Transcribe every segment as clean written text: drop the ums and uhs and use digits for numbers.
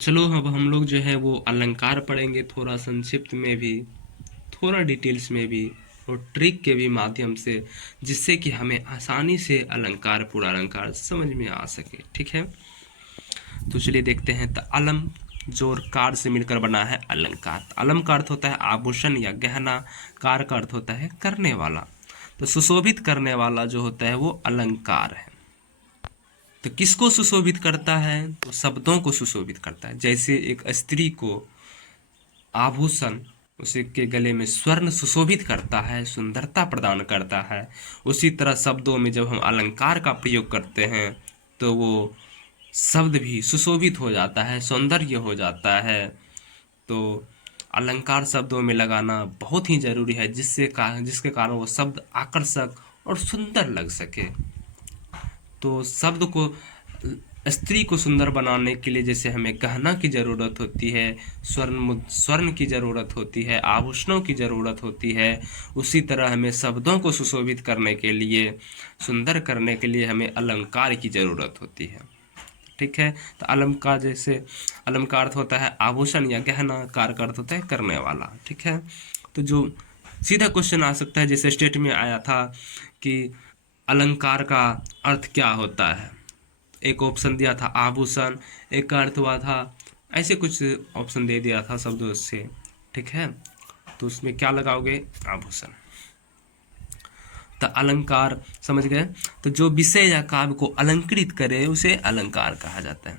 चलो अब हम लोग जो है वो अलंकार पढ़ेंगे, थोड़ा संक्षिप्त में भी, थोड़ा डिटेल्स में भी, और ट्रिक के भी माध्यम से, जिससे कि हमें आसानी से अलंकार, पूरा अलंकार समझ में आ सके। ठीक है, तो चलिए देखते हैं। तो अलम जो कार से मिलकर बना है अलंकार। अलम का अर्थ होता है आभूषण या गहना, कार का अर्थ होता है करने वाला। तो सुशोभित करने वाला जो होता है वो अलंकार है। तो किसको सुशोभित करता है? तो शब्दों को सुशोभित करता है। जैसे एक स्त्री को आभूषण उसी के गले में स्वर्ण सुशोभित करता है, सुंदरता प्रदान करता है, उसी तरह शब्दों में जब हम अलंकार का प्रयोग करते हैं तो वो शब्द भी सुशोभित हो जाता है, सौंदर्य हो जाता है। तो अलंकार शब्दों में लगाना बहुत ही जरूरी है, जिसके कारण वो शब्द आकर्षक और सुंदर लग सके। तो शब्द को, स्त्री को सुंदर बनाने के लिए जैसे हमें गहना की ज़रूरत होती है, स्वर्ण की ज़रूरत होती है, आभूषणों की ज़रूरत होती है, उसी तरह हमें शब्दों को सुशोभित करने के लिए, सुंदर करने के लिए हमें अलंकार की ज़रूरत होती है। ठीक है, तो अलंकार जैसे अलंकार अर्थ होता है आभूषण या गहना, कार का अर्थ होता है करने वाला। ठीक है, तो जो सीधा क्वेश्चन आ सकता है, जैसे स्टेट में आया था कि अलंकार का अर्थ क्या होता है। एक ऑप्शन दिया था आभूषण, एक का अर्थ हुआ था, ऐसे कुछ ऑप्शन दे दिया था शब्दों से। ठीक है, तो उसमें क्या लगाओगे? आभूषण। तो अलंकार समझ गए। तो जो विषय या काव्य को अलंकृत करे उसे अलंकार कहा जाता है।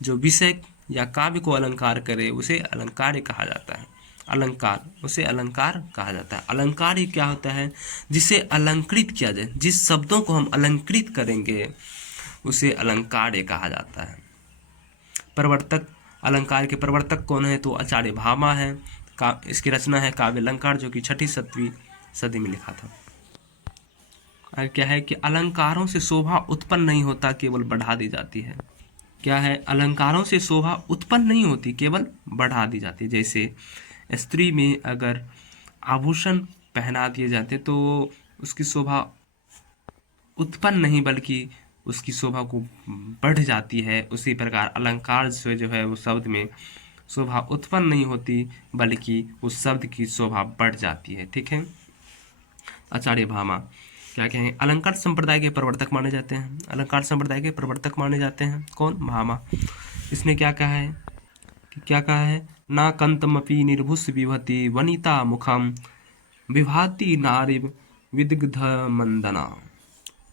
जो विषय या काव्य को अलंकार करे उसे अलंकार कहा जाता है। अलंकार, उसे अलंकार कहा जाता है। अलंकार ही क्या होता है? जिसे अलंकृत किया जाए, जिस शब्दों को हम अलंकृत करेंगे उसे अलंकार कहा जाता है। प्रवर्तक, अलंकार के प्रवर्तक कौन है? तो आचार्य भामा है। इसकी रचना है काव्य अलंकार, जो कि 6वीं-7वीं सदी में लिखा था। और क्या है कि अलंकारों से शोभा उत्पन्न नहीं होता, केवल बढ़ा दी जाती है। क्या है? अलंकारों से शोभा उत्पन्न नहीं होती, केवल बढ़ा दी जाती है। जैसे स्त्री में अगर आभूषण पहना दिए जाते तो उसकी शोभा उत्पन्न नहीं बल्कि उसकी शोभा को बढ़ जाती है। उसी प्रकार अलंकार से जो है वो शब्द में शोभा उत्पन्न नहीं होती बल्कि उस शब्द की शोभा बढ़ जाती है। ठीक है, आचार्य भामा क्या कहें? अलंकार संप्रदाय के प्रवर्तक माने जाते हैं। अलंकार संप्रदाय के प्रवर्तक माने जाते हैं कौन? भामा। इसने क्या कहा है कि क्या कहा है? ना कंतमपि निर्भुस विभति वनिता मुखम विभाति नारिव विदग्ध मंदना।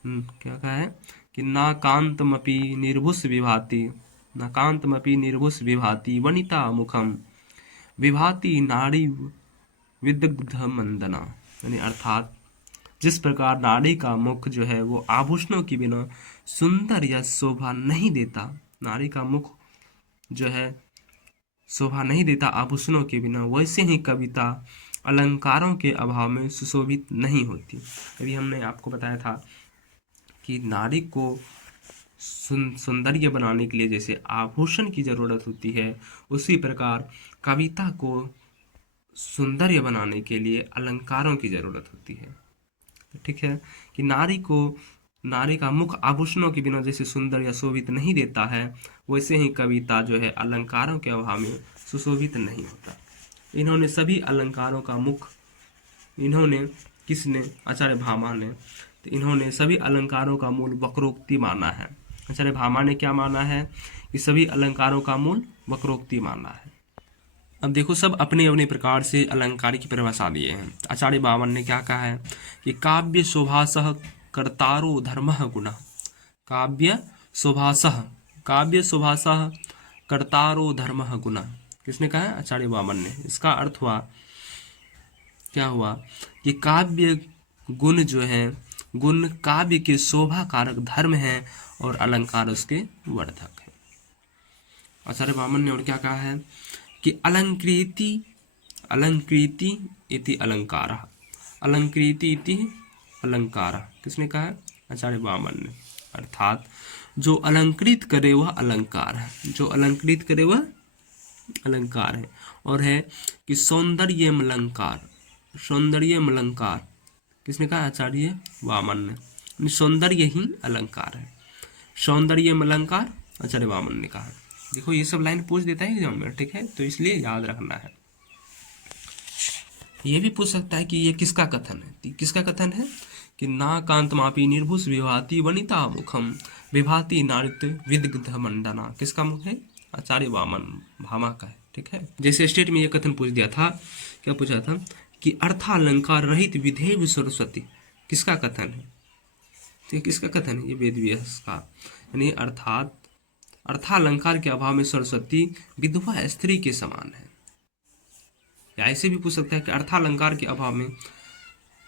क्या कहा है कि ना कांतमपि निर्भुस विभाति, ना कांतमपि निर्भुस विभाति वनिता मुखम विभाति नारी विदग्ध मंदना। यानी अर्थात जिस प्रकार नारी का मुख जो है वो आभूषणों के बिना सुंदर या शोभा नहीं देता, नारी का मुख जो है शोभा नहीं देता आभूषणों के बिना, वैसे ही कविता अलंकारों के अभाव में सुशोभित नहीं होती। अभी हमने आपको बताया था कि नारी को सौंदर्य बनाने के लिए जैसे आभूषण की जरूरत होती है, उसी प्रकार कविता को सौंदर्य बनाने के लिए अलंकारों की जरूरत होती है। ठीक है, कि नारी का मुख आभूषणों के बिना जैसे सुंदर या शोभित नहीं देता है, वैसे ही कविता जो है अलंकारों के अभाव में सुशोभित नहीं होता। इन्होंने सभी अलंकारों का मुख, इन्होंने किसने? आचार्य भामा ने। तो इन्होंने सभी अलंकारों का मूल वक्रोक्ति माना है। आचार्य भामा ने क्या माना है? कि सभी अलंकारों का मूल वक्रोक्ति माना है। अब देखो, सब अपने अपने प्रकार से अलंकार की परिभाषा दिए हैं। आचार्य भामन ने क्या कहा है कि काव्य शोभासः कर्तारो धर्मः गुणः। काव्य शोभासः, काव्य शोभासः कर्तारो धर्मः गुणः। किसने कहा है? आचार्य भामन ने। इसका अर्थ हुआ, क्या हुआ कि काव्य गुण जो है, गुण काव्य के शोभा कारक धर्म है और अलंकार उसके वर्धक है। आचार्य भामन ने और क्या कहा है कि अलंकृति, अलंकृति इति अलंकारः, अलंकृति इति अलंकारः। किसने कहा है? आचार्य भामन ने। अर्थात जो अलंकृत करे वह अलंकार है, जो अलंकृत करे वह अलंकार है। और है कि सौंदर्यम अलंकार, सौंदर्यम अलंकार। किसने कहा? आचार्य वामन ने। सौंदर्य ही अलंकार है, सौंदर्यम अलंकार आचार्य वामन ने कहा। देखो ये सब लाइन पूछ देता है एग्जाम में, ठीक है, तो इसलिए याद रखना है। ये भी पूछ सकता है कि ये किसका कथन है, तो किसका कथन है कि ना कांतमापी निर्भुष विभाति वनिता मुखम विभाति नारित विदग्ध मंडना, किसका मुख है, आचार्य वामन भामा का है, ठीक है। जैसे स्टेट में ये कथन पूछ दिया था, क्या पूछा था कि अर्थालंकार रहित विधेय सरस्वती, किसका कथन है, तो किसका कथन है, ये वेद व्यास का, यानी अर्थात अर्थालंकार के अभाव में सरस्वती विधवा स्त्री के समान है। या ऐसे भी पूछ सकता है कि अर्थालंकार के अभाव में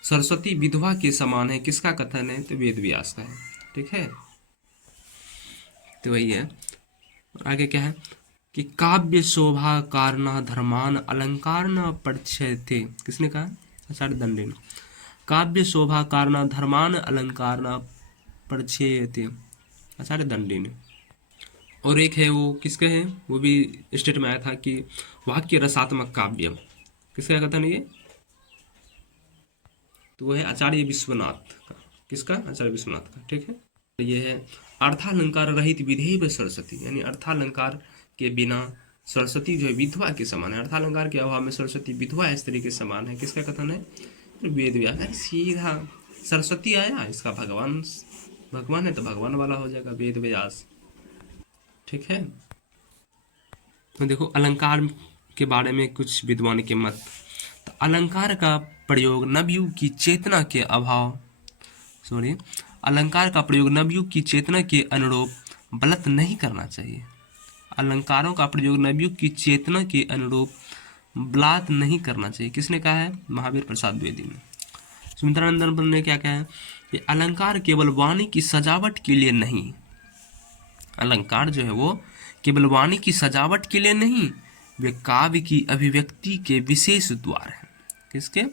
सरस्वती विधवा के समान है, किसका कथन है, तो वेद व्यास का है, ठीक है। तो वही है। और आगे क्या है कि काव्य शोभा कारणा धर्मान अलंकार न पक्षते, किसने कहा, आचार्य दंडे ने। काव्य शोभा कारणा धर्मान अलंकार न पक्षते, आचार्य दंडी ने। और एक है वो किसके है, वो भी स्टेट में आया था कि वाक्य रसात्मक काव्य, किसका कथन है ये, तो वो है आचार्य विश्वनाथ का, किसका, आचार्य विश्वनाथ का, ठीक है। ये है अर्थालंकार रहित विधेय सरस्वती, यानी अर्थालंकार के बिना सरस्वती जो है विधवा के समान है, अर्थालंकार के अभाव में सरस्वती विधवा स्त्री के समान है, किसका कथन है, तो वेद व्यास। सीधा सरस्वती आया, इसका भगवान भगवान है तो भगवान वाला हो जाएगा, वेद व्यास, ठीक है। तो देखो अलंकार के बारे में कुछ विद्वान के मत, तो अलंकार का प्रयोग नवयुग की चेतना के अभाव अलंकार का प्रयोग नवयुग की चेतना के अनुरूप गलत नहीं करना चाहिए। अलंकारों का प्रयोग नवयुग की चेतना के अनुरूप ब्लात नहीं करना चाहिए, किसने कहा है, महावीर प्रसाद द्विवेदी ने। सुमित्रानंदन ने क्या कहा है कि अलंकार केवल वाणी की सजावट के लिए नहीं, अलंकार जो है वो केवल वाणी की सजावट के लिए नहीं, वे काव्य की अभिव्यक्ति के विशेष द्वार है, किसके,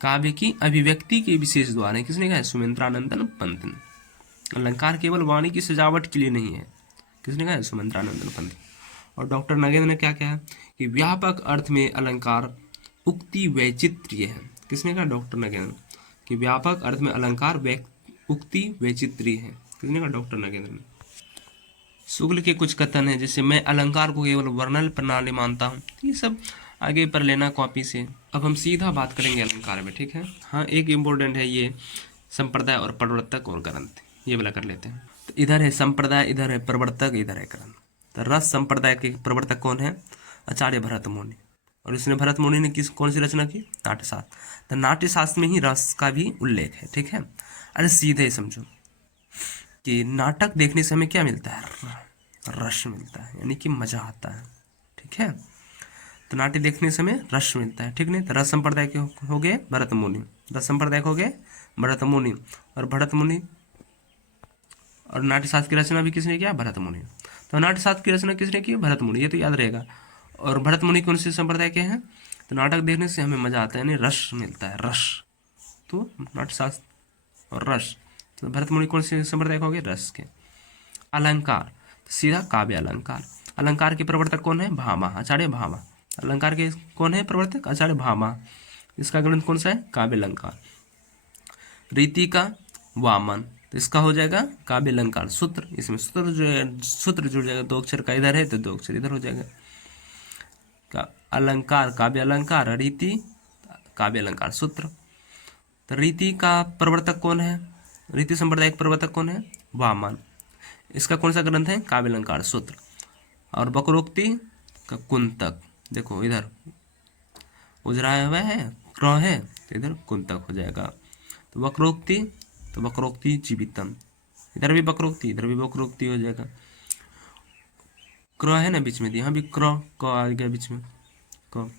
काव्य की अभिव्यक्ति के विशेष द्वार है, किसने कहा है, सुमित्रानंदन पंत ने। अलंकार केवल वाणी की सजावट के लिए नहीं है, किसने कहा है, सुमित्रानंदन पंत। और डॉक्टर नगेंद्र ने क्या कहा कि व्यापक अर्थ में अलंकार उक्ति वैचित्र्य है, किसने कहा, डॉक्टर नगेंद्र, कि व्यापक अर्थ में अलंकार उक्ति वैचित्र्य है, किसने कहा, डॉक्टर नगेंद्र ने। शुक्ल के कुछ कथन है, जैसे मैं अलंकार को केवल वर्णन प्रणाली मानता हूँ, ये सब आगे पर लेना कॉपी से। अब हम सीधा बात करेंगे अलंकार में, ठीक है। हाँ एक इम्पोर्टेंट है ये संप्रदाय और प्रवर्तक और ग्रंथ, ये वाला कर लेते हैं। तो इधर है संप्रदाय, इधर है प्रवर्तक, इधर है ग्रंथ। तो रस संप्रदाय के प्रवर्तक कौन है, आचार्य भरत मुनि। और इसने भरत मुनि ने कौन सी रचना की, नाट्यशास्त्र। तो नाट्यशास्त्र में ही रस का भी उल्लेख है, ठीक है। अरे सीधे समझो कि नाटक देखने से हमें क्या मिलता है, रस मिलता है, यानी कि मजा आता है, ठीक है। तो नाट्य देखने से हमें रस मिलता है, ठीक नहीं। तो रस संप्रदाय के हो गए भरत मुनि, रस संप्रदाय हो गए भरत मुनि, और भरत मुनि और नाट्यशास्त्र की रचना भी किसने किया, भरत मुनि। तो नाट्यशास्त्र की रचना किसने की, भरत मुनि, ये तो याद रहेगा। और भरत मुनि कौन से संप्रदाय के हैं, तो नाटक देखने से हमें मजा आता है, यानी रस मिलता है, रस। तो नाट्यशास्त्र और रस, तो भरत मुनि कौन से संप्रदाय हो गए, रस के। अलंकार सीधा काव्य अलंकार, अलंकार के प्रवर्तक कौन है, भामा, आचार्य भामा। अलंकार के कौन है प्रवर्तक, आचार्य भामा। इसका ग्रंथ कौन सा है, काव्य अलंकार। रीति का वामन, तो इसका हो जाएगा काव्य अलंकार। सूत्र, इसमें सूत्र जो है, सूत्र जुड़ जाएगा, दो अक्षर का इधर है तो दो अक्षर इधर हो जाएगा। का अलंकार काव्य अलंकार, रीति काव्य अलंकार, सूत्र। तो रीति का प्रवर्तक कौन है, रीति संप्रदाय का प्रवर्तक कौन है, वामन। इसका कौन सा ग्रंथ है, काव्य अलंकार, सूत्र। और वक्रोक्ति का कुंतक, देखो इधर उजराया हुआ है, क्र है, तो इधर कुंतक हो जाएगा। तो वक्रोक्ति, तो वक्रोक्ति जीवितम, इधर भी वक्रोक्ति, इधर भी वक्रोक्ति हो जाएगा। क्र है ना बीच में, यहाँ भी क्र क आ गया बीच में, क।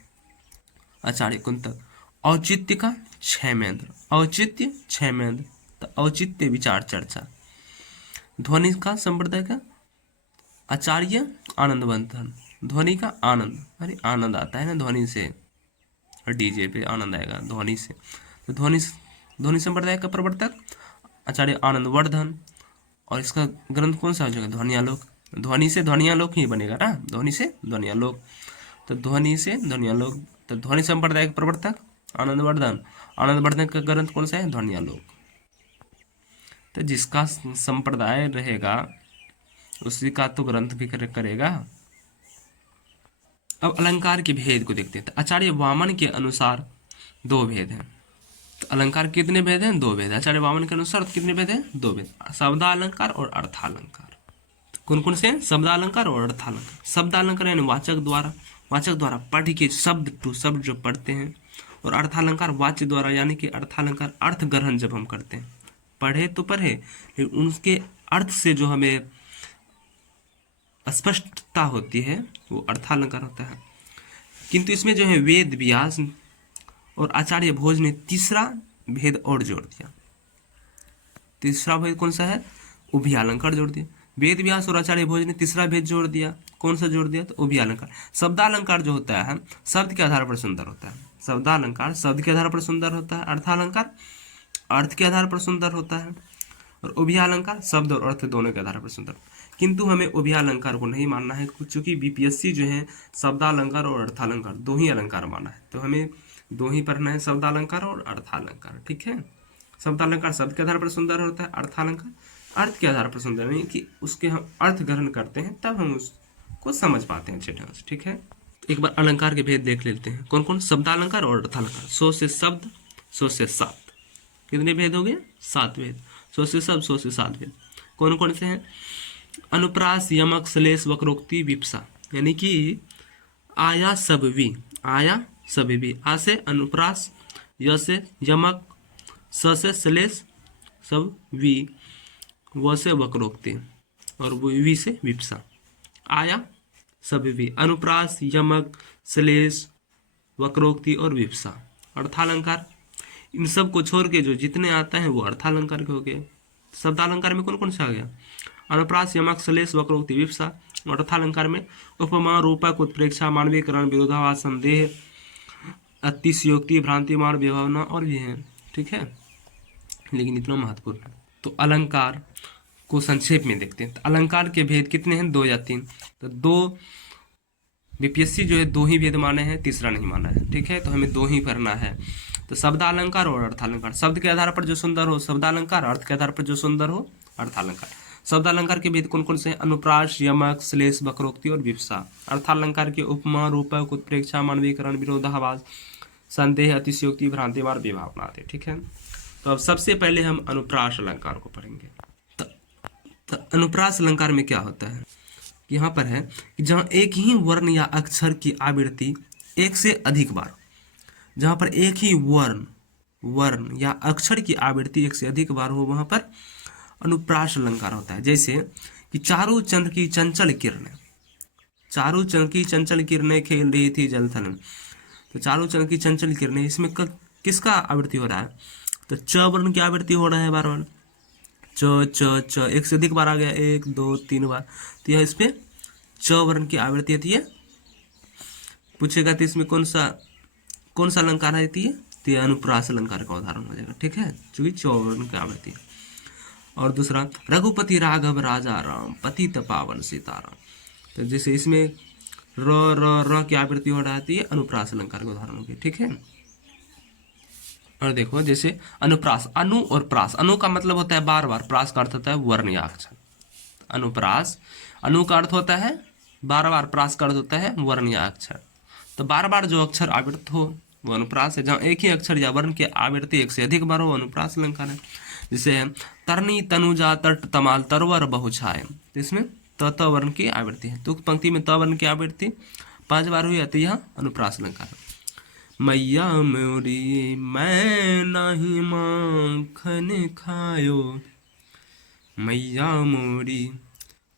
आचार्य कुंतक। औचित्य का क्षेमेंद्र, औचित्य क्षेमेंद्र, तो औचित्य विचार चर्चा। ध्वनि का संप्रदाय का आचार्य आनंदवंतन, ध्वनि का आनंद, अरे आनंद आता है ना ध्वनि से, और डीजे पे आनंद आएगा ध्वनि से। तो ध्वनि संप्रदाय का प्रवर्तक आचार्य आनंदवर्धन। और इसका ग्रंथ कौन सा हो जाएगा, ध्वनियालोक। ध्वनि से ध्वनियालोक ही बनेगा ना, ध्वनि से ध्वनियालोक। तो ध्वनि से ध्वनियालोक, तो ध्वनि संप्रदाय का प्रवर्तक आनंदवर्धन, आनंदवर्धन का ग्रंथ कौन सा है, ध्वनियालोक। तो जिसका संप्रदाय रहेगा उसी का तो ग्रंथ भी करेगा, अब अलंकार के भेद को देखते हैं। तो आचार्य वामन के अनुसार दो भेद हैं। तो अलंकार कितने भेद हैं? दो भेद। आचार्य वामन के अनुसार कितने भेद हैं? दो भेद, शब्दालंकार और अर्थालंकार। कौन कौन से हैं? शब्दालंकार और अर्थालंकार। शब्दालंकार यानी वाचक द्वारा पढ़ के शब्द टू शब्द जो पढ़ते हैं, और अर्थालंकार वाच्य द्वारा, यानी कि अर्थालंकार अर्थ ग्रहण जब हम करते हैं, पढ़े तो पढ़े लेकिन उनके अर्थ से जो हमें स्पष्टता होती है वो अर्थालंकार होता है। किंतु इसमें जो है वेद व्यास और आचार्य भोज ने तीसरा भेद और जोड़ दिया। तीसरा भेद कौन सा है? उभयालंकार जोड़ दिया। वेद व्यास और आचार्य भोज ने तीसरा भेद जोड़ दिया। कौन सा जोड़ दिया? तो उभयालंकार। शब्दालंकार जो होता है शब्द के आधार पर सुंदर होता है। शब्दालंकार शब्द के आधार पर सुंदर होता है, अर्थालंकार अर्थ के आधार पर सुंदर होता है, और उभयालंकार शब्द और अर्थ दोनों के आधार पर सुंदर। किंतु हमें उभयालंकार को नहीं मानना है, क्योंकि बीपीएससी जो है शब्दालंकार और अर्थालंकार दो ही अलंकार माना है, तो हमें दो ही पढ़ना है, शब्दालंकार और अर्थालंकार। ठीक है, शब्दालंकार शब्द के आधार पर सुंदर होता है, अर्थालंकार अर्थ के आधार पर सुंदर, नहीं कि उसके हम अर्थ ग्रहण करते हैं तब हम उसको समझ पाते हैं अच्छे ढंग से। ठीक है, एक बार अलंकार के भेद देख लेते हैं। कौन कौन? शब्दालंकार और अर्थालंकार। 100 से शब्द, 100 से 7, कितने भेद हो गए? 7 भेद। 100 से शब्द, 100 से 7 भेद। कौन कौन से हैं? अनुप्रास, यमक, श्लेष, वक्रोक्ति, विप्सा, यानी कि आया सब भी, आया सब भी, आ से अनुप्रास, य से यमक, स से श्लेष, सब वी, व से वक्रोक्ति, और वी से विप्सा। आया सब भी, अनुप्रास, यमक, श्लेष, वक्रोक्ति और विप्सा। अर्थालंकार इन सब को छोड़ के जो जितने आता है वो अर्थालंकार के हो गए। शब्दालंकार में कौन कौन सा आ गया? अनुप्रास, यमक, श्लेष, वक्रोक्ति, विप्सा। और अर्थालंकार में उपमा, रूपक, उत्प्रेक्षा, मानवीकरण, विरोधाभास, संदेह, अतिशयोक्ति, भ्रांतिमान, विभावना और भी हैं। ठीक है, लेकिन इतना महत्वपूर्ण है। तो अलंकार को संक्षेप में देखते हैं। तो अलंकार के भेद कितने हैं? 2 या 3। तो 2 बीपीएससी जो है 2 ही भेद माने हैं, तीसरा नहीं माना है। ठीक है, तो हमें 2 ही पढ़ना है। तो शब्दालंकार और अर्थालंकार। शब्द के आधार पर जो सुंदर हो शब्दालंकार, अर्थ के आधार पर जो सुंदर हो अर्थालंकार। शब्दालंकार के भेद कौन कौन से हैं? अनुप्रास, यमक, श्लेष, वक्रोक्ति और विप्सा। अर्थालंकार के उपमा, रूपक, उत्प्रेक्षा, मानवीकरण, विरोधाभास, संदेह, अतिशयोक्ति, भ्रांतिवाद, विभावना आते। ठीक है, तो अब सबसे पहले हम अनुप्रास अलंकार को पढ़ेंगे। तो अनुप्रास अलंकार में क्या होता है? यहाँ पर है कि जहाँ एक ही वर्ण या अक्षर की आवृत्ति एक से अधिक बार, जहाँ पर एक ही वर्ण या अक्षर की आवृत्ति एक से अधिक बार हो, वहाँ पर अनुप्रास अलंकार होता है। जैसे कि चारों चंद्र की चंचल किरणें, चारों चंद्र की चंचल किरणें खेल रही थी जलथल में। तो चारों चंद्र की चंचल किरणें, इसमें किसका आवृत्ति हो रहा है? तो च वर्ण की आवृत्ति हो रहा है बार बार। च च च एक से अधिक बार आ गया, 1 2 3 बार। तो यह इसमें च वर्ण की आवृत्ति आती है। पूछेगा तो इसमें कौन सा अलंकार आती है? तो यह अनुप्रास अलंकार का उदाहरण हो जाएगा। ठीक है, चूंकि च वर्ण की आवृत्ति है। और दूसरा, रघुपति राघव राजा राम, पतित पावन सीताराम। तो जैसे इसमें र की आवृत्ति हो रही है, अनुप्रास अलंकार का उदाहरण होगी। ठीक है, और देखो जैसे अनुप्रास, अनु और प्रास। अनु का मतलब होता है बार बार, प्रास का अर्थ होता है वर्ण या अक्षर। अनुप्रास, अनु का अर्थ होता है बार बार, प्रास का अर्थ होता है वर्ण या अक्षर। तो बार बार जो अक्षर आवृत्त हो वो अनुप्रास है। जहाँ एक ही अक्षर या वर्ण के आवृत्ति एक से अधिक बार हो, अनुप्रास अलंकार है। जैसे तरनी तनुजा तट तमाल तरवर बहुछाय, तो इसमें त वर्ण की आवृत्ति है। तो पंक्ति में त वर्ण की आवृत्ति 5 बार हुई, तो यह अनुप्रास अलंकार है। मैया मोरी मैं नहीं माखन खायो, मैया मोरी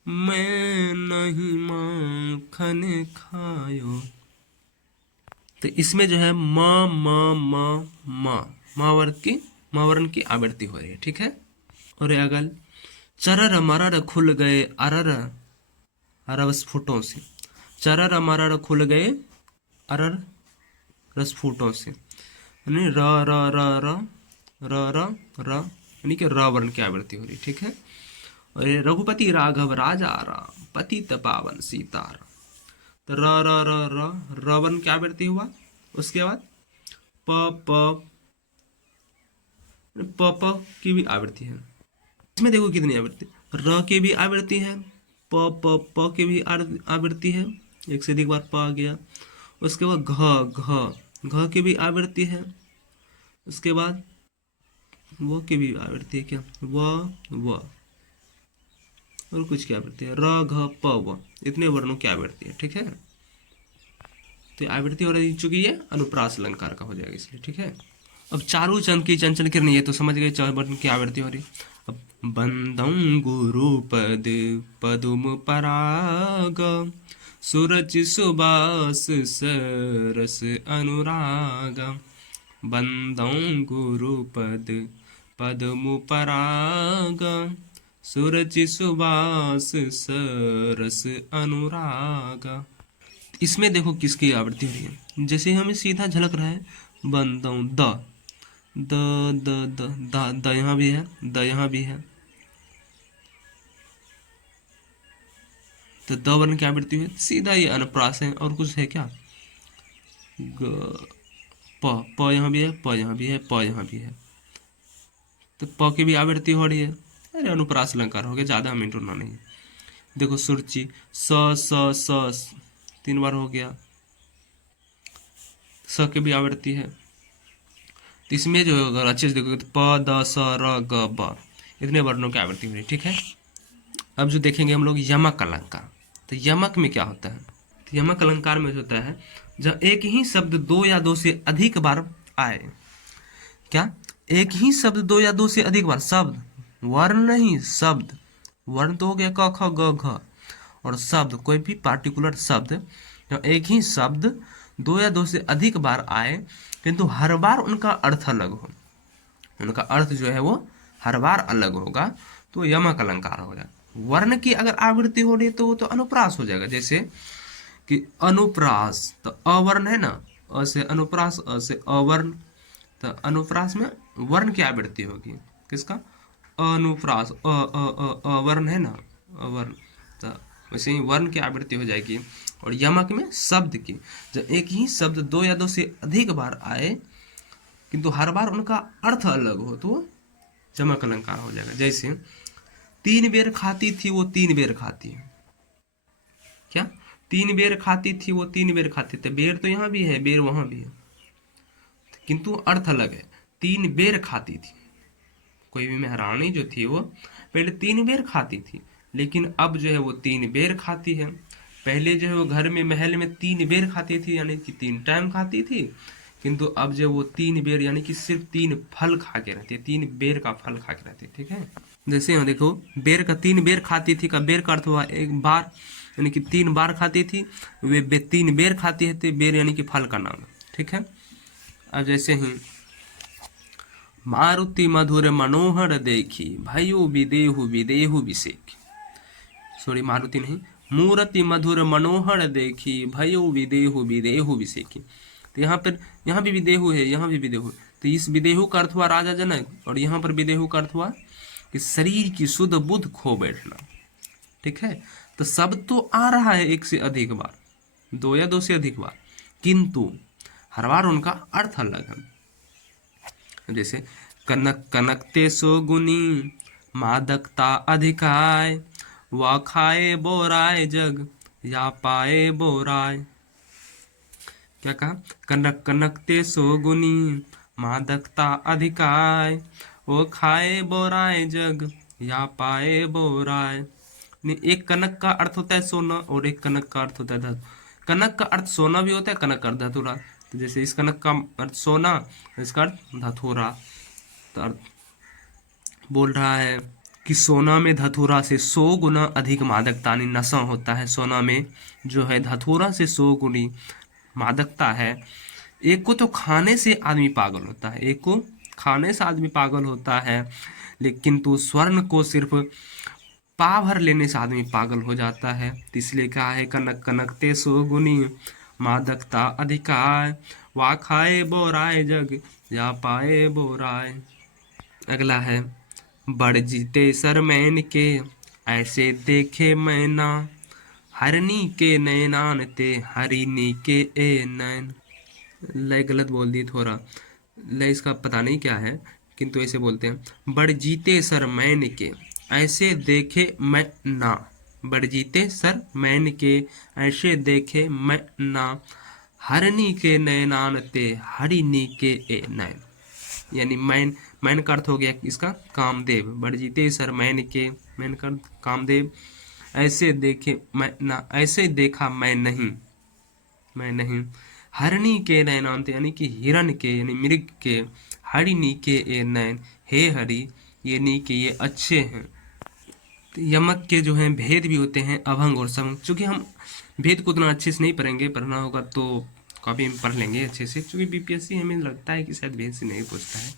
मैं नहीं माखन खायो। तो इसमें जो है म वर्ण की आवृत्ति हो रही है। ठीक है, और अगल चरर मरर खुल गए अरर अरब स्फुटों से, चरर मरर खुल गए अरर रसफूटों से, यानी र र र र र र र यानी कि र वर्ण की आवृत्ति हो रही। ठीक है, और रघुपति राघव राजा राम, पतित पावन सीताराम। तो र र र र र वर्ण की आवृत्ति हुआ। उसके बाद प प प की भी आवृत्ति है। इसमें देखो कितनी आवृत्ति, र की भी आवृत्ति है, प की भी आवृत्ति है, एक से अधिक बार प आ गया। उसके बाद घ की भी आवृत्ति है। उसके बाद वो की भी आवृत्ति है क्या, व और कुछ क्या आवृत्ति है, र घ प व, इतने वर्णों की आवृत्ति है। ठीक है, तो आवृत्ति हो रही चुकी है, अनुप्रास अलंकार का हो जाएगा इसलिए। ठीक है, अब चारू चंद की चंचल किरण, ये तो समझ गए, चार वर्ण की आवृत्ति हो रही। अब बंदं गुरु पद पदुम पराग, सूरज सुबास सरस अनुराग। बंदं गुरु पद पदुम पराग, सूरज सुबास सरस अनुराग। इसमें देखो किसकी आवृत्ति हो रही है, जैसे हमें सीधा झलक रहा है, बंदों the the the the the the यहाँ भी है, द यहाँ भी है, तो द वर्ण की आवृत्ति हुई, सीधा ये अनुप्रास है। और कुछ है क्या, ग प यहाँ भी है, प यहाँ भी है, प यहाँ भी है, तो प की भी आवृत्ति हो रही है। अरे अनुप्रास अलंकार हो गया, ज़्यादा हमें ढूंढना नहीं। देखो सुरुचि स स स 3 बार हो गया, स की भी आवृत्ति है। तो इसमें जो अगर अच्छे से देखोगे तो प द स र ग ब, इतने वर्णों की आवृत्ति हुई। ठीक है, अब जो देखेंगे हम लोग यमक अलंकार। तो यमक में क्या होता है, तो यमक अलंकार में होता है जब एक ही शब्द 2 या 2 से अधिक बार आए। क्या, एक ही शब्द 2 या 2 से अधिक बार, शब्द वर्ण नहीं, शब्द, वर्ण तो हो गया क ख ग घ, और शब्द कोई भी पार्टिकुलर शब्द, जब एक ही शब्द 2 या 2 से अधिक बार आए किंतु हर बार उनका अर्थ अलग हो, उनका अर्थ जो है वो हर बार अलग होगा, तो यमक अलंकार हो जाएगा। वर्ण की अगर आवृत्ति हो रही है तो वो तो अनुप्रास हो जाएगा। जैसे कि अनुप्रास, तो अवर्ण है ना, अ से अनुप्रास, अ से अवर्ण, तो अनुप्रास में वर्ण की आवृत्ति होगी, किसका, अनुप्रास, अवर्ण है ना, अवर्ण, तो वैसे ही वर्ण की आवृत्ति हो जाएगी। और यमक में शब्द की, जब एक ही शब्द 2 या 2 से अधिक बार आए किंतु हर बार उनका अर्थ अलग हो, तो यमक अलंकार हो जाएगा। जैसे 3 बेर खाती थी वो 3 बेर खाती है, क्या, 3 बेर खाती थी वो 3 बेर खाती थी, बेर तो यहाँ भी है, बेर वहां भी है, किंतु अर्थ अलग है। 3 बेर खाती थी, कोई भी महारानी जो थी वो पहले 3 बेर खाती थी, लेकिन अब जो है वो 3 बेर खाती है। पहले जो है वो घर में महल में 3 बेर खाती थी, यानी कि 3 टाइम खाती थी, किंतु अब जो वो 3 बेर यानी कि सिर्फ 3 फल खा के रहती है, 3 बेर का फल खा के रहती है। ठीक है, जैसे यहाँ देखो बेर का 3 बेर खाती थी का बेर का अर्थ हुआ एक बार, यानी कि 3 बार खाती थी, वे 3 बेर खाती है, तो बेर यानी कि फल का नाम। ठीक है, अब जैसे ही मारुति मधुर मनोहर देखी, भयो विदेहु विदेहु विसेखी, सॉरी मारुति नहीं, मूर्ति मधुर मनोहर देखी, भयो विदेहु विदेहु विसेखी। तो यहाँ पर, यहाँ भी विदेहु है, यहाँ भी विदेहु, तो इस विदेहु का अर्थ हुआ राजा जनक, और यहाँ पर विदेहु का अर्थ हुआ कि शरीर की शुद्ध बुद्ध खो बैठना। ठीक है, तो शब्द तो आ रहा है 1 से अधिक बार, 2 या 2 से अधिक बार, किंतु हर बार उनका अर्थ अलग है। जैसे कनक कनकते सो गुनी, मादकता अधिकाय, वा खाए बोराय जग, या पाए बोराय। क्या कहा, कनक कनकते सो गुनी, मादकता अधिकाय, वो खाए बोराय जग, या पाए बोराय। एक कनक का अर्थ होता है सोना, और एक कनक का अर्थ होता है धातु। कनक का अर्थ सोना भी होता है, कनक का अर्थ धतूरा, तो जैसे इस कनक का अर्थ सोना, इसका अर्थ धतूरा। तो अर्थ बोल रहा है कि सोना में धतूरा से 100 गुना अधिक मादकता यानी नशा होता है, सोना में जो है धतूरा से 100 गुनी मादकता है। एक को तो खाने से आदमी पागल होता है, एक को खाने से आदमी पागल होता है, लेकिन तो स्वर्ण को सिर्फ पा भर लेने से आदमी पागल हो जाता है। तो इसलिए कहा है कनक कनकते सो गुनी, मादकता अधिकार, वा खाए बोराय जग, या पाए बोराय। अगला है बड़ जीते सर मैन के, ऐसे देखे मैना, हरनी के नैनान ते, हरिनी के ए नैन। लय गलत बोल दिए थोड़ा, लय इसका पता नहीं क्या है, किंतु ऐसे बोलते हैं बड़ जीते सर मैन के, ऐसे देखे मैं ना, बड़ जीते सर मैन के, ऐसे देखे मैं ना, हरनी के नयनान ते हरिनी के ए नयन, यानी मैन, मैन का अर्थ हो गया इसका कामदेव, बड़जीते सर मैन के, मैन का कामदेव, ऐसे देखे मैं ना, ऐसे देखा मैं नहीं, मैं नहीं, हरणी के नयनांत यानी कि हिरण के यानी मृग के, हरिणी के ये नयन, हे हरि ये नी के ये अच्छे हैं। तो यमक के जो हैं भेद भी होते हैं अभंग और सभंग, चूंकि हम भेद को उतना अच्छे से नहीं पढ़ेंगे, पढ़ना होगा तो कॉपी में पढ़ लेंगे अच्छे से, क्योंकि बीपीएससी हमें लगता है कि शायद भेद से नहीं पूछता है,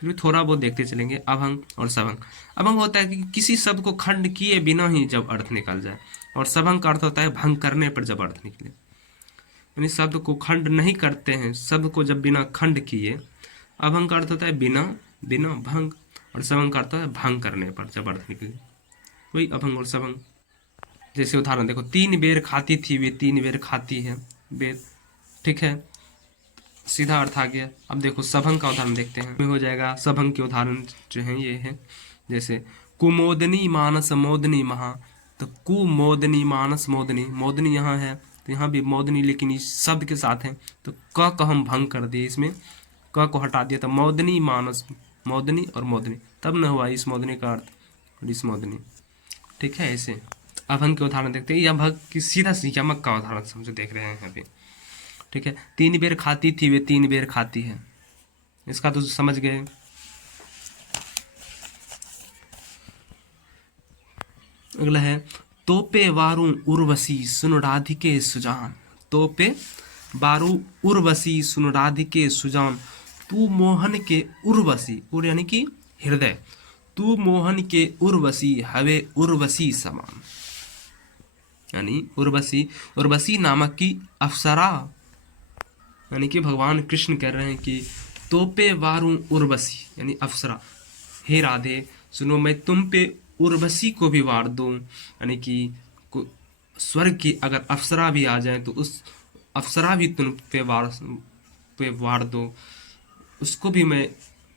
फिर भी थोड़ा बहुत देखते चलेंगे। अभंग और सभंग, अभंग होता है कि किसी शब्द को खंड किए बिना ही जब अर्थ निकल जाए, और सभंग का अर्थ होता है भंग करने पर जब अर्थ निकले, यानी शब्द को खंड नहीं करते हैं, शब्द को जब बिना खंड किए। अभंग का अर्थ होता है बिना, बिना भंग, और सभंग का अर्थ है भंग करने पर जब अर्थ निकले, वही अभंग और सभंग। जैसे उदाहरण देखो, 3 बेर खाती थी वे 3 बेर खाती है, बेर, ठीक है, सीधा अर्थ आ गया। अब देखो सभंग का उदाहरण देखते हैं, हो जाएगा सभंग के उदाहरण जो है ये है, जैसे कुमोदनी मानस मोदनी महा, तो कुमोदनी मानस मोदनी, मोदनी यहाँ है तो यहाँ भी मोदनी, लेकिन इस शब्द के साथ है, तो क को हम भंग कर दिए, इसमें क को हटा दिया, तो मोदनी मानस, मोदनी और मोदनी, तब न हुआ इस मोदनी का अर्थ और इस मोदनी, ठीक है। ऐसे अभंग के उदाहरण देखते हैं, या भग की सीधा यमक का उदाहरण समझो देख रहे हैं यहाँ पे, ठीक है। 3 बेर खाती थी वे 3 बेर खाती है, इसका तो समझ गए। अगला है तोपे वारू उर्वशी सुन राधिके सुजान, तोपे वारू उर्वशी सुन राधिके सुजान, तू मोहन के उर्वशी, उर यानी कि हृदय, तू मोहन के उर्वशी हवे उर्वशी समान, यानी उर्वशी, उर्वशी नामक की अप्सरा, यानी कि भगवान कृष्ण कह रहे हैं कि तोपे वारू उर्वशी यानी अप्सरा, हे राधे सुनो मैं तुम पे उर्वशी को भी वार दूं, यानी कि स्वर्ग की अगर अप्सरा भी आ जाए तो उस अप्सरा भी तुम पे वार दो, उसको भी मैं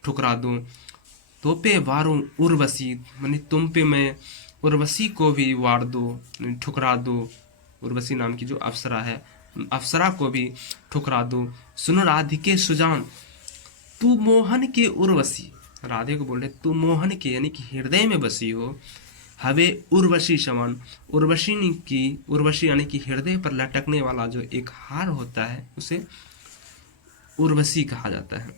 ठुकरा दूं। तो पे वारूं उर्वशी, यानी तुम पे मैं उर्वशी को भी वार दो, ठुकरा दो, उर्वशी नाम की जो अप्सरा है, अप्सरा को भी ठुकरा दो। सुन राधिके सुजान, तू मोहन के उर्वशी, राधे को बोल रहे तू मोहन के यानी कि हृदय में बसी हो, हवे उर्वशी समान, उर्वशी की, उर्वशी यानी कि हृदय पर लटकने वाला जो एक हार होता है उसे उर्वशी कहा जाता है।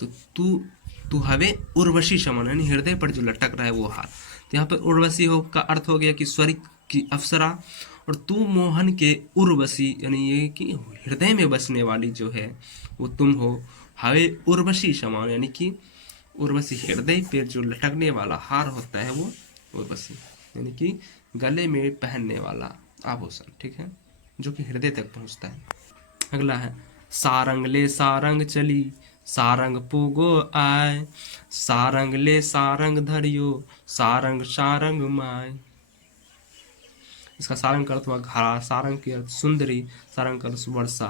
तो तू हवे उर्वशी समान यानी हृदय पर जो लटक रहा है वो हार, तो यहाँ पर उर्वशी हो का अर्थ हो गया कि स्वर्ग की अप्सरा, और तू मोहन के उर्वशी यानी ये कि हृदय में बसने वाली जो है वो तुम हो, हवे उर्वशी समान यानी कि उर्वशी हृदय पर जो लटकने वाला हार होता है वो उर्वशी, यानी कि गले में पहनने वाला आभूषण, ठीक है, जो कि हृदय तक पहुंचता है। अगला है सारंग ले सारंग चली सारंग पूगो आय, सारंग ले सारंग धरियो सारंग सारंग माय। इसका सारंग का अर्थ हुआ घड़ा, सारंग की अर्थ सुंदरी, सारंग का अर्थ वर्षा,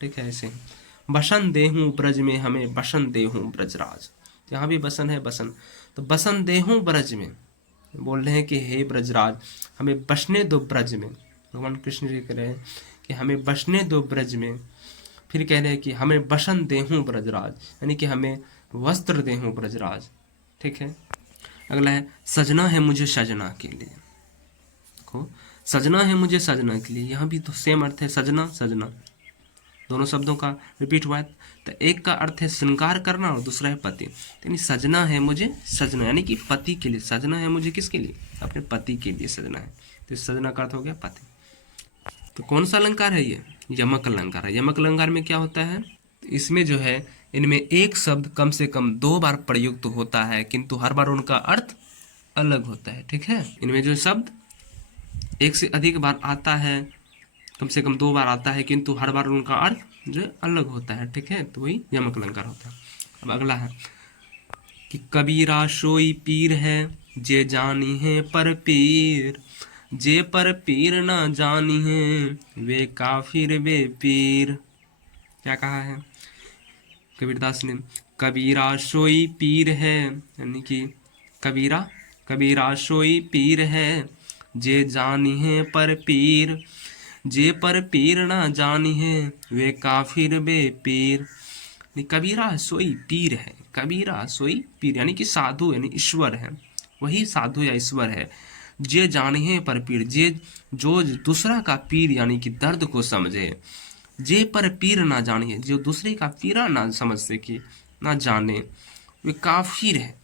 ठीक है। ऐसे बसन देहूं ब्रज में हमें बसन देहूं ब्रजराज, यहाँ भी बसन है, बसन, तो बसन देहूं ब्रज में, बोल रहे हैं कि हे ब्रजराज हमें बसने दो ब्रज में, भगवान कृष्ण जी कह रहे हैं कि हमें बसने दो ब्रज में। फिर कह रहे हैं कि हमें बसन देहूं ब्रजराज, यानी कि हमें वस्त्र देहूं ब्रजराज, ठीक है। अगला है सजना है मुझे सजना के लिए, देखो सजना है मुझे सजना के लिए, यहाँ भी तो सेम अर्थ है, सजना सजना दोनों शब्दों का रिपीट हुआ है, तो एक का अर्थ है श्रृंगार करना और दूसरा है पति, यानी सजना है मुझे सजना यानी कि पति के लिए, सजना है मुझे किसके लिए, अपने पति के लिए सजना है, तो सजना का अर्थ हो गया पति। तो कौन सा अलंकार है ये, यमक अलंकार है। यमक अलंकार में क्या होता है, इसमें जो है इनमें एक शब्द कम से कम 2 बार प्रयुक्त होता है, किंतु हर बार उनका अर्थ अलग होता है, ठीक है। इनमें जो शब्द एक से अधिक बार आता है, कम से कम 2 बार आता है, किंतु हर बार उनका अर्थ जो अलग होता है, ठीक है, तो वही यमक अलंकार होता है। अब अगला है कि कबीरा सोई पीर है जे जानी है पर पीर, जे पर पीर ना जानी है वे काफिर वे पीर। क्या कहा है कबीरदास ने, कबीरा सोई पीर है, यानी कि कबीरा सोई पीर है जे जानी है पर पीर, जे पर पीर ना जानी है वे काफिर बे पीर। कबीरा सोई पीर है, कबीरा सोई पीर यानी कि साधु यानी ईश्वर है, वही साधु या ईश्वर है। जे जाने पर पीर, जे जो दूसरा का पीर यानी कि दर्द को समझे। जे पर पीर ना जाने, जो दूसरे का पीरा ना समझ सके ना जाने, वे काफिर है।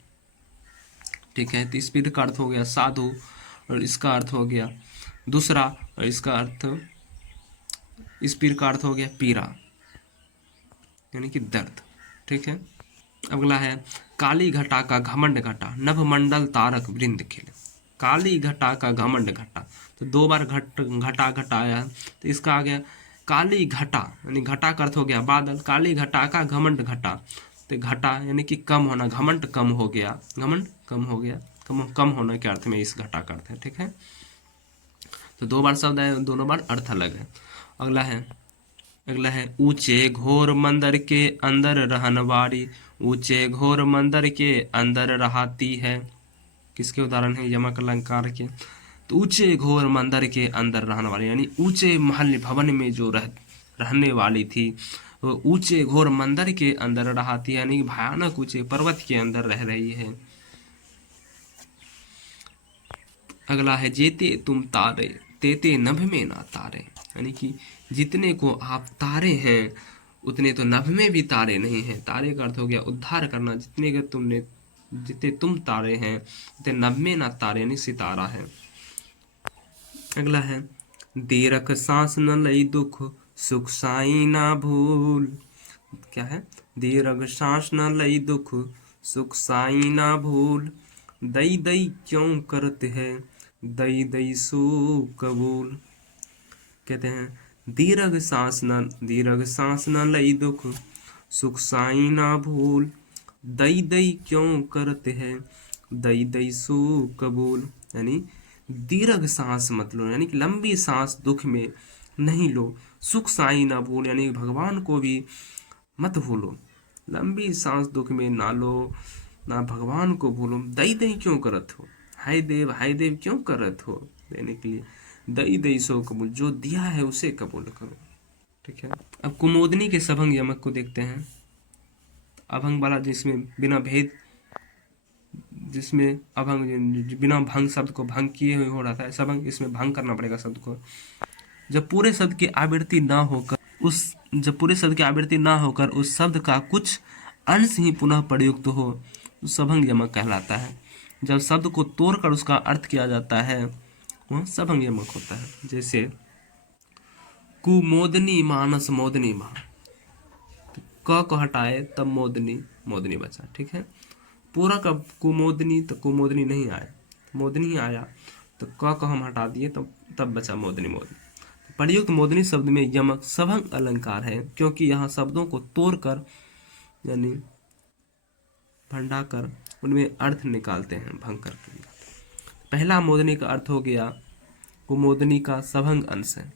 ठीक है, तो इस पीर का अर्थ हो गया साधु, और इसका अर्थ हो गया दूसरा, और इसका अर्थ, इस पीर का अर्थ हो गया पीरा यानी कि दर्द। ठीक है, अगला है काली घटा का घमंड घटा, नभ मंडल तारक वृंद खिले। काली घटा का घमंड घटा, तो दो बार घटा घटाया, तो इसका आ गया काली घटा यानी घटा का अर्थ हो गया बादल, काली घटा का घमंड घटा, तो घटा यानी कि कम होना, घमंड कम हो गया, घमंड कम हो गया, कम होने के अर्थ में इस घटा का अर्थ है। ठीक है, तो दो बार शब्द है, दोनों बार अर्थ अलग है। अगला है ऊंचे घोर मंदिर के अंदर रहनवारी, ऊंचे घोर मंदिर के अंदर रहती है। किसके उदाहरण है? यमक अलंकार के। तो ऊंचे घोर मंदिर के अंदर रहने वाली यानी ऊंचे महल भवन में जो रहने वाली थी, वो ऊंचे घोर मंदिर के अंदर रहती है यानी भयानक ऊंचे पर्वत के अंदर रह रही है। अगला है जेते तुम तारे तेते नभ में ना तारे, यानी कि जितने को आप तारे हैं उतने तो नभ में भी तारे नहीं हैं। तारे का अर्थ हो गया उद्धार करना, जितने तुम तारे हैं उतने नभ में ना तारे यानी सितारा है। अगला है दीरख सांस न लई दुख सुख साई ना भूल। क्या है? दीरघ सांस न लई दुख सुख साई ना भूल, दई दई क्यों करते हैं दई दई सो कबूल। कहते हैं दीरघ सांस न लई दुख सुख साई ना भूल, दई दई क्यों करते हैं दई दई सो कबूल। यानी दीर्घ सांस मत लो, यानी कि लंबी सांस दुख में नहीं लो, सुख साई ना भूल यानी भगवान को भी मत भूलो। लंबी सांस दुख में ना लो, ना भगवान को भूलो। दई दई क्यों करत हो, हाय देव क्यों करत हो, देने के लिए दई दई सो कबूल, जो दिया है उसे कबूल करो। ठीक है, अब कुमोदनी के सभंग यमक को देखते हैं। अभंग वाला जिसमें बिना भेद, जिसमें अभंग बिना भंग शब्द को भंग किए हुए हो रहा था, सभंग इसमें भंग करना पड़ेगा शब्द को। जब पूरे शब्द की आवृत्ति ना होकर उस शब्द का कुछ अंश ही पुनः प्रयुक्त हो तो सभंग यमक कहलाता है। जब शब्द को तोड़कर उसका अर्थ किया जाता है वह सभंग यमक होता है। जैसे कुमोदनी मानस मोदनी माँ, क को हटाए तब मोदनी बचा। ठीक है, पूरा का कुमोदनी तो कुमोदनी नहीं आया, मोदनी ही आया, तो क को हम हटा दिए तब बचा मोदनी। प्रयुक्त मोदनी शब्द में यमक सभंग अलंकार है, क्योंकि यहाँ शब्दों को तोड़कर यानी भंडाकर उनमें अर्थ निकालते हैं, भंग करके। पहला मोदनी का अर्थ हो गया कुमोदनी का सभंग अंश है,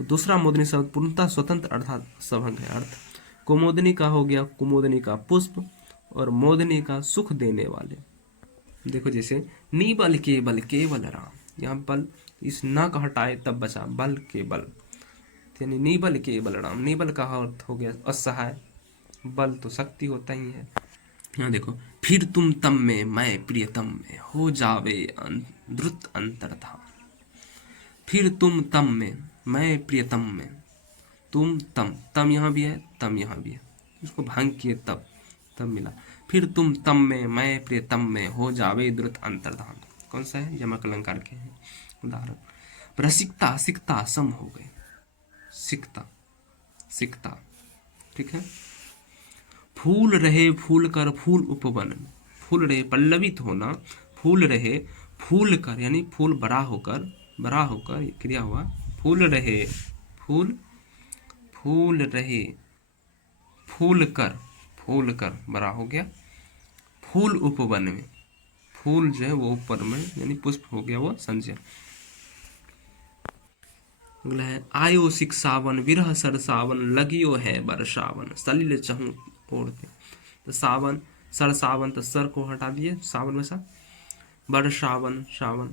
दूसरा मोदनी शब्द पूर्णतः स्वतंत्र अर्थात सभंग है अर्थ। कुमोदनी का हो गया कुमोदनी का पुष्प, और मोदनी का सुख देने वाले। देखो जैसे नीबल केवल राम, यहाँ बल इस न का हटाए तब बचा बल केवल, यानी नीबल केवल राम। नीबल का अर्थ हो गया असहाय, बल तो शक्ति होता ही है। यहाँ देखो फिर तुम तम में मैं प्रियतम में हो जावे द्रुत अंतर्धान। फिर तुम तम में मैं प्रियतम में, तुम तम यहाँ भी है तम यहाँ भी है, इसको भंग किए तब मिला। फिर तुम तम में मैं प्रियतम में हो जावे द्रुत अंतर्धान। कौन सा है? यमक अलंकार के हैं उदाहरण। रसिकता सिकता सम हो गए, सिकता। ठीक है, फूल रहे फूल कर फूल उपवन, फूल रहे पल्लवित होना, फूल रहे फूल कर यानी फूल बड़ा होकर क्रिया हुआ, फूल रहे फूल कर बड़ा हो गया, फूल उपवन में, फूल जो है वो ऊपर में यानी पुष्प हो गया वो संजय। अगला है आयो सिकसावन विरह सरसावन लगियो है बरसावन, सलिल चहु ओढ़ते। तो सावन तो सर को हटा दिए, सावन में सा बरसावन सावन।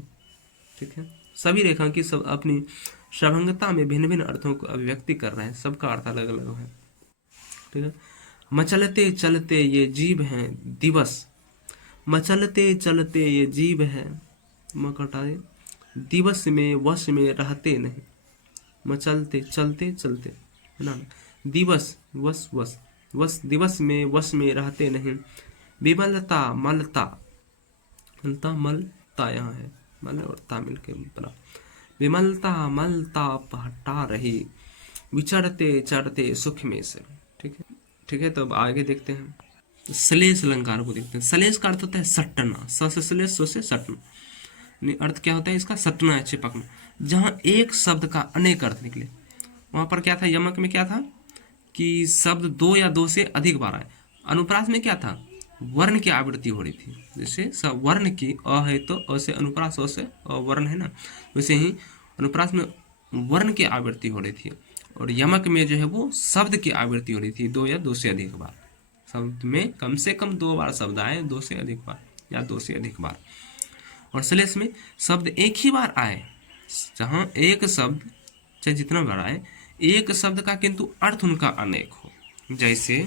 ठीक है, सभी रेखांकित सब अपनी सभंगता में भिन्न भिन्न अर्थों को अभिव्यक्ति कर रहे हैं, सबका अर्थ अलग अलग है। ठीक है। मचलते चलते ये जीव हैं दिवस, मचलते चलते ये जीव है, मकटाए दिवस में वश में रहते नहीं, मचलते चलते चलते है ना, दिवस वश वश वश दिवस में वश में रहते नहीं, विमलता मलता, मलता मलता यहाँ है, मल और ता मिल के बना, विमलता मलता हटा रही, विचरते चढ़ते सुख में से। ठीक है, ठीक है। तो अब आगे देखते हैं, तो श्लेष अलंकार को देखते हैं। श्लेष का अर्थ होता है सटना, स से श्लेष, सो से सटना। अर्थ क्या होता है इसका? सटना है, चिपकना। जहां एक शब्द का अनेक अर्थ निकले, वहां पर क्या था? यमक में क्या था कि शब्द दो या दो से अधिक बार आए। अनुप्रास में क्या था? वर्ण की आवृत्ति हो रही थी। जैसे वर्ण की अ है तो अ से अनुप्रास, अ से वर्ण है ना, वैसे ही अनुप्रास में वर्ण की आवृत्ति हो रही थी, और यमक में जो है वो शब्द की आवृत्ति हो रही थी, दो या दो से अधिक बार। शब्द में कम से कम दो बार शब्द आए, दो से अधिक बार या दो से अधिक बार। और श्लेष में शब्द एक ही बार आए, जहां एक शब्द चाहे जितना बार आए, एक शब्द का किंतु अर्थ उनका अनेक हो। जैसे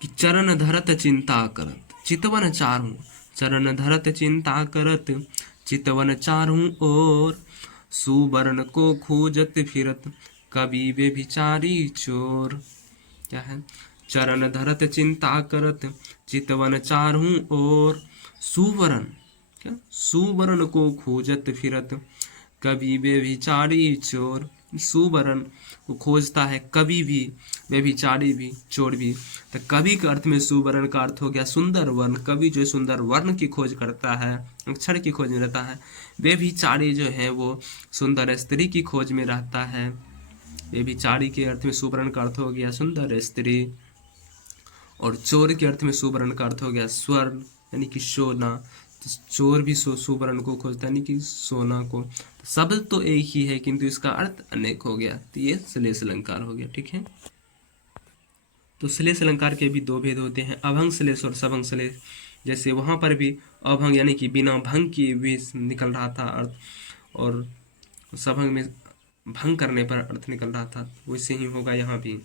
कि चरण धरत चिंता करत चितवन चारूं, चरण धरत चिंता करत चितवन चारूं ओर, सुवर्ण को खोजत फिरत कवि व्यभिचारी चोर। क्या है? चरण धरत चिंता करत चितवन चारूं ओर, सुवर्ण, क्या? सुवर्ण को खोजत फिरत कवि व्यभिचारी चोर। सुवर्ण को खोजता है कवि भी, व्यभिचारी भी, चोर भी। तो कवि के अर्थ में सुवर्ण का अर्थ हो गया सुंदर वर्ण। कवि जो सुंदर वर्ण की खोज करता है, अक्षर की खोज में रहता है। व्यभिचारी जो है वो सुंदर स्त्री की खोज में रहता है। व्यभिचारी के अर्थ में सुवर्ण का अर्थ हो गया सुंदर स्त्री, और चोर के अर्थ में सुवर्ण का अर्थ हो गया स्वर्ण, यानी कि सोना। तो चोर भी सुवर्ण को खोजता है, यानी कि सोना को। शब्द तो एक ही है किंतु इसका अर्थ अनेक हो गया, तो ये श्लेष अलंकार हो गया। ठीक है। तो श्लेष अलंकार के भी दो भेद होते हैं, अभंग श्लेष और सभंग श्लेष। जैसे वहां पर भी अभंग यानी कि बिना भंग की भी निकल रहा था अर्थ, और सभंग में भंग करने पर अर्थ निकल रहा था, वैसे ही होगा यहाँ भी।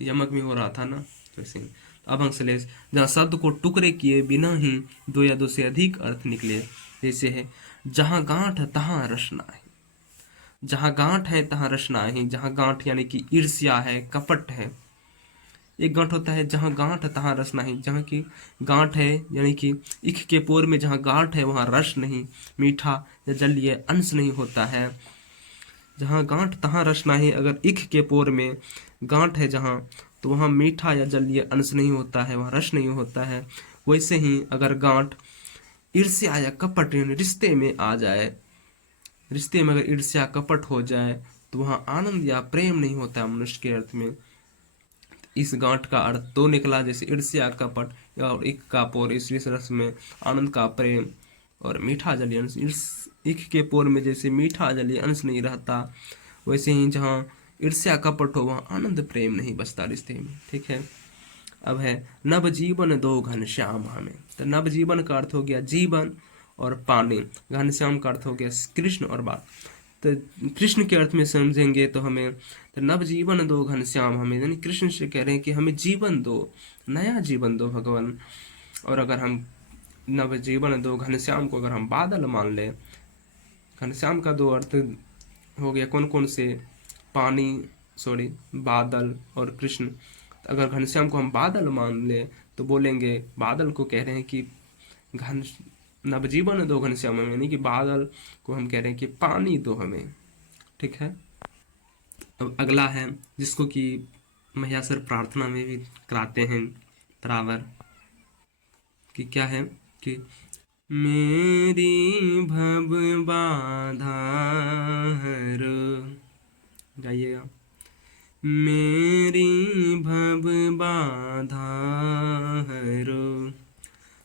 यमक में हो रहा था ना, तो ऐसे ही अभंग श्लेष, जहाँ शब्द को टुकड़े किए बिना ही दो या दो से अधिक अर्थ निकले। जैसे है जहाँ गांठ तहाँ रस नाहि, जहाँ गांठ है तहाँ रस नाहि। जहाँ गांठ यानी कि ईर्ष्या है, कपट है। एक गांठ होता है जहाँ गांठ तहाँ रस नहीं, जहाँ की गांठ है यानी कि इख के पोर में जहाँ गांठ है वहाँ रस नहीं, मीठा या जलीय अंश नहीं होता है। जहाँ गांठ तहाँ रस नहीं, अगर इख के पोर में गांठ है जहाँ, तो वहाँ मीठा या जलीय अंश नहीं होता है, वहाँ रस नहीं होता है। वैसे ही अगर गांठ ईर्ष्या या कपट रिश्ते में आ जाए, रिश्ते में अगर ईर्ष्या कपट हो जाए, तो वहाँ आनंद या प्रेम नहीं होता है मनुष्य के अर्थ में। इस गांठ का अर्थ दो निकला, जैसे ईर्ष्या कपट और इक का पोर, इस रस में आनंद का प्रेम और मीठा जलीय अंश। इक के पोर में जैसे मीठा जलीय अंश नहीं रहता, वैसे ही जहाँ ईर्ष्या कपट हो वहाँ आनंद प्रेम नहीं बचता रिश्ते में। ठीक है। अब है नव जीवन दो घनश्याम हमें। तो नव जीवन का अर्थ हो गया जीवन और पानी, घनश्याम का अर्थ हो गया कृष्ण और बाल। तो कृष्ण के अर्थ में समझेंगे तो हमें, तो नव जीवन दो घनश्याम हमें, यानी कृष्ण से कह रहे हैं कि हमें जीवन दो, नया जीवन दो भगवान। और अगर हम नव जीवन दो घनश्याम को अगर हम बादल मान ले, घनश्याम का दो अर्थ हो गया कौन कौन से? पानी, सॉरी, बादल और कृष्ण। तो अगर घनश्याम को हम बादल मान ले तो बोलेंगे, बादल को कह रहे हैं कि घन नवजीवन दो घनश्याम हमें, यानी कि बादल को हम कह रहे हैं कि पानी दो हमें। ठीक है। अब अगला है जिसको कि महिषासुर प्रार्थना में भी कराते हैं बराबर, कि क्या है कि मेरी भव बाधा हरो, गाइएगा, मेरी भव बाधा हरो,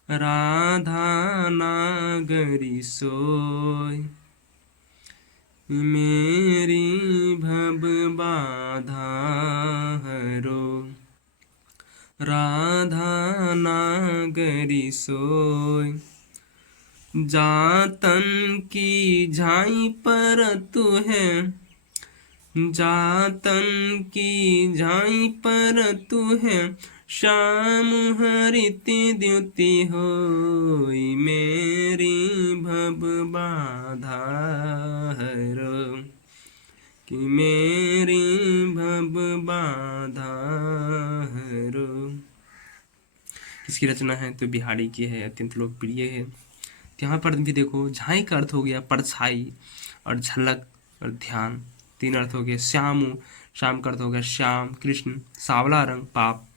राधा नागरी सोय, मेरी भव बाधा हरो, राधा नागरी सोय। जातन की झाई पर तू है, जातन की झाई पर तू है, श्याम हरित द्युति होई, मेरी भव बाधा हरो, कि मेरी भव बाधा हरो। किसकी रचना है? तो बिहारी की है, अत्यंत लोकप्रिय है। यहाँ पर भी देखो, झाई का अर्थ हो गया परछाई और झलक और ध्यान, तीन अर्थ हो गए। श्याम, श्याम का अर्थ हो गया श्याम कृष्ण, सावला रंग पाप,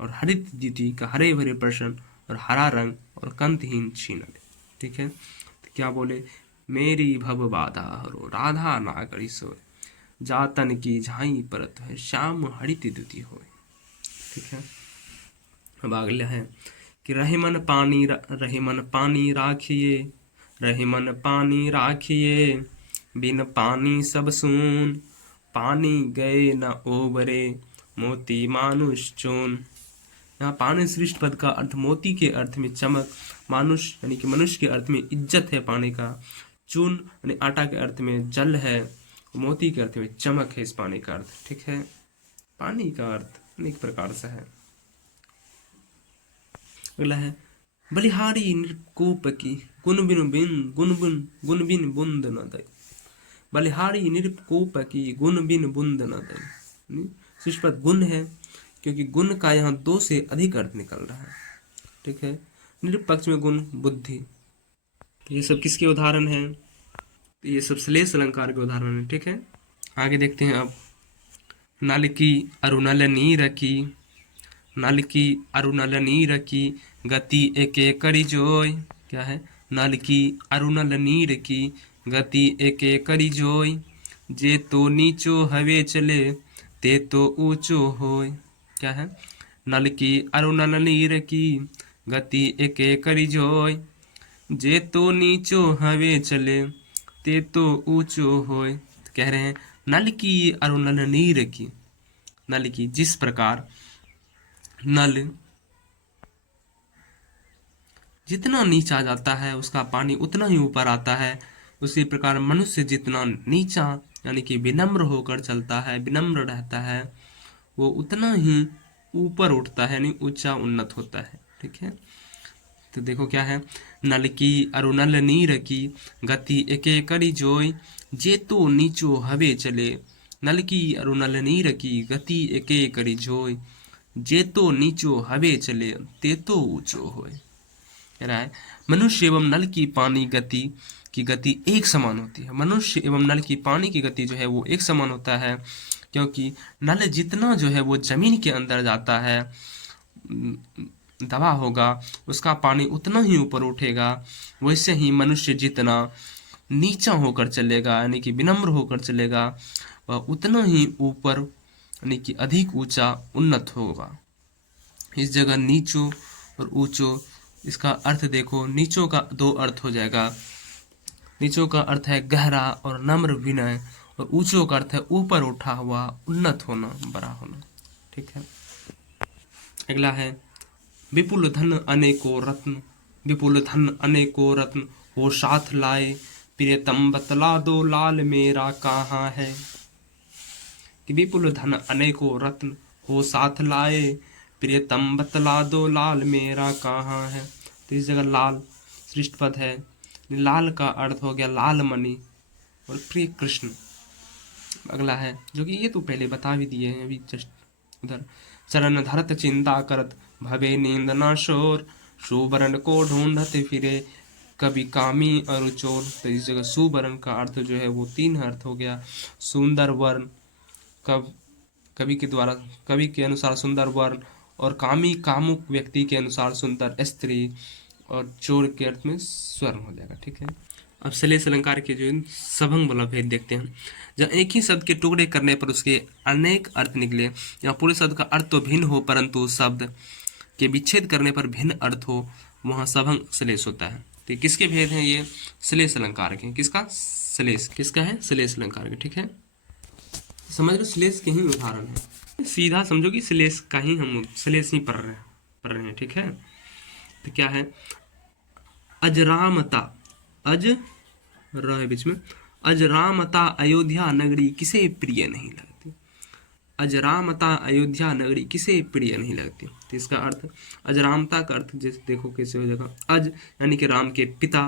और हरित द्युति का हरे भरे प्रश्न, और हरा रंग और कंतहीन छीनल। ठीक है, तो क्या बोले? मेरी भव बाधा हरो, राधा ना करी सोय, जातन की झाई परत है, श्याम हरित द्युति होय। ठीक है, अब अगला है कि रहे मन पानी राखिए, रहे मन पानी राखिए, बिन पानी सब सून, पानी गए न ओबरे, मोती मानुष चून। यहाँ पानी श्रेष्ठ पद का अर्थ मोती के अर्थ में चमक, मानुष यानी कि मनुष्य के अर्थ में इज्जत है पानी का, चून यानी आटा के अर्थ में जल है, मोती के अर्थ में चमक है इस पानी का अर्थ। ठीक है, पानी का अर्थ अनेक प्रकार से है। अगला है बलिहारी नृपकोप की, गुण बिन बुंद न दय, बलिहारी नृपकोप की, गुण बिन बुंद न दय। शिष्टपद गुण है, क्योंकि गुण का यहाँ दो से अधिक अर्थ निकल रहा है। ठीक है, निरपक्ष में गुण बुद्धि। तो ये सब किसके उदाहरण हैं? तो ये सब श्लेष अलंकार के उदाहरण हैं। ठीक है, आगे देखते हैं अब। नल की अरुणल नीर की, नल की अरुणल नीर की, गति एके करी जोय। क्या है? नल की अरुणल नीर की, गति एके करी जोय, जे तो नीचो हवे चले, ते तो ऊंचो होय। क्या है? नल की अरुणल नीर की, गति एके करी जोय, जे तो नीचो हवे चले, ते तो ऊंचो होय। तो कह रहे हैं नल की अरुणल नीर की, नल की जिस प्रकार नल जितना नीचा जाता है उसका पानी उतना ही ऊपर आता है, उसी प्रकार मनुष्य जितना नीचा यानी कि विनम्र होकर चलता है, विनम्र रहता है, वो उतना ही ऊपर उठता है, यानी ऊंचा उन्नत होता है। ठीक है, तो देखो क्या है, नल की अरुणल नीर की, गति एके करी जोय, जे तो नीचो हवे चले। नल की अरुणल नीर की, गति एके करी जोय, जे तो नीचो हवे चले, ते तो ऊंचो होय। कह रहा है मनुष्य एवं नल की पानी गति की गति एक समान होती है। मनुष्य एवं नल की पानी की गति जो है वो एक समान होता है, क्योंकि नल जितना जो है वो जमीन के अंदर जाता है, दबा होगा, उसका पानी उतना ही ऊपर उठेगा। वैसे ही मनुष्य जितना नीचा होकर चलेगा यानी कि विनम्र होकर चलेगा, वह उतना ही ऊपर यानी कि अधिक ऊंचा उन्नत होगा। इस जगह नीचो और ऊंचो, इसका अर्थ देखो, नीचो का दो अर्थ हो जाएगा। नीचो का अर्थ है गहरा और नम्र विनय, और ऊंचो का अर्थ है ऊपर उठा हुआ, उन्नत होना, बड़ा होना। ठीक है, अगला है विपुल धन अनेको रत्न, विपुल धन अनेको रत्न हो साथ लाए, प्रियतम बतला दो लाल मेरा कहाँ है। कि विपुल धन अनेको रत्न हो साथ लाए, प्रियतम बतला दो लाल मेरा कहाँ है। तो इस जगह लाल श्रेष्ठ पद है, लाल का अर्थ हो गया लाल मणि और प्रिय कृष्ण। अगला है जो कि ये तो पहले बता भी दिए हैं अभी जस्ट उधर, चरण धरत चिंता करत, भवे नींद ना शोर, सुवर्ण को ढूंढत फिरे, कभी कामी और चोर। तो इस जगह सुवर्ण का अर्थ जो है वो तीन अर्थ हो गया, सुंदर वर्ण, कवि के द्वारा, कवि के अनुसार सुंदर वर्ण, और कामी कामुक व्यक्ति के अनुसार सुंदर स्त्री, और चोर के अर्थ में स्वर्ण हो जाएगा। ठीक है, अब श्लेष अलंकार के जो सभंग वाला भेद देखते हैं। जहाँ एक ही शब्द के टुकड़े करने पर उसके अनेक अर्थ निकले, या पूरे शब्द का अर्थ तो भिन्न हो परंतु शब्द के विच्छेद करने पर भिन्न अर्थ हो, वहाँ सभंग श्लेष होता है। तो किसके भेद हैं ये? श्लेष अलंकार के। किसका? श्लेष। किसका है? श्लेष अलंकार के। ठीक है, समझ लो श्लेष के ही उदाहरण है, सीधा समझो कि श्लेष का ही हम श्लेष ही पढ़ रहे हैं। ठीक है, तो क्या है, अजरामता, अज रहे बीच में, अजरामता अयोध्या नगरी किसे प्रिय नहीं लगती। अजरामता अयोध्या नगरी किसे प्रिय नहीं लगती। तो इसका अर्थ, अजरामता का अर्थ जैसे देखो कैसे हो जाएगा, अज यानी कि राम के पिता,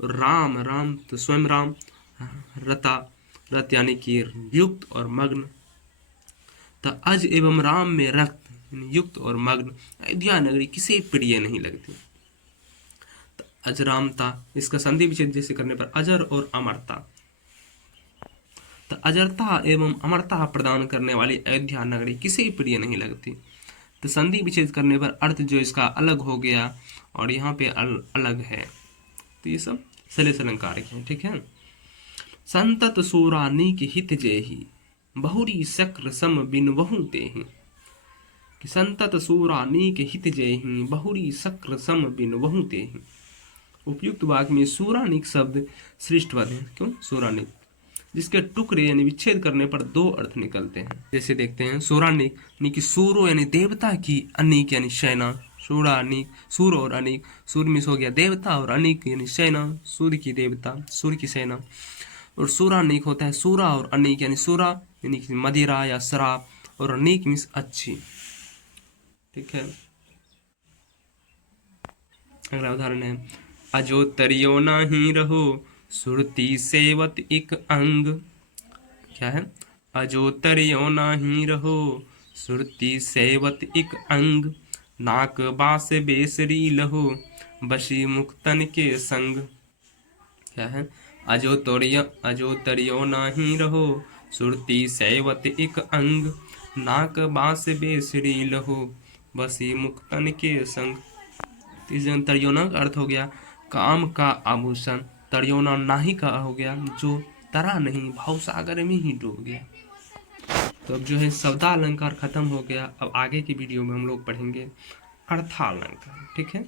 राम, राम तो स्वयं राम, रता, रत यानी कि युक्त और मग्न, तो अज एवं राम में रक्त युक्त और मग्न अयोध्या नगरी किसे प्रिय नहीं लगती। तो अजरामता, इसका संधि विच्छेद जैसे करने पर अजर और अमरता, तो अजरता एवं अमरता प्रदान करने वाली अयोध्या नगरी किसे प्रिय नहीं लगती। तो संधि विच्छेद करने पर अर्थ जो इसका अलग हो गया और यहाँ पे अलग है। तो ये सब सलेस अलंकार के हैं, ठीक है। संतत सूरानीक हित जेहि बहुरी शक्र सम बिनवहु तेहि, कि संतत सूरानीक हित जेहि बहुरी शक्र सम बिनवहु तेहि। उपयुक्त वाक्य में सूरानीक शब्द श्रेष्ठपद है। क्यों सूरानीक, जिसके टुकड़े यानी विच्छेद करने पर दो अर्थ निकलते हैं। जैसे देखते हैं सूरानीक यानी कि सूरो यानी देवता की, अनीक यानी सेना, सूरानीक सूर और अनीक, सूर मिस हो गया देवता और अनीक यानी सेना, सूर्य की देवता, सूर्य की सेना। और सूरानीक होता है सूरा और अनीक यानी सूरा यानी कि मदिरा या शराब, और अनीक मीन्स अच्छी, ठीक है। अगला उदाहरण है, अजो तरियो नाही रहो सुरती सेवत एक अंग। क्या है, अजो तरियो नाही रहो सुरती सेवत एक अंग, नाक बास बेसरी लहो बशी मुक्तन के संग। क्या है, अजो तरियो नाही रहो सुरती सेवत एक अंग, नाक बास बेसरी लहो बसी मुक्तन के संग। तीसरे तरियोना का अर्थ हो गया काम का आभूषण, तरियोना नाही का हो गया जो तरा नहीं भाव सागर में ही डूब गया। तो अब जो है शब्दालंकार खत्म हो गया। अब आगे की वीडियो में हम लोग पढ़ेंगे अर्थालंकार, ठीक है।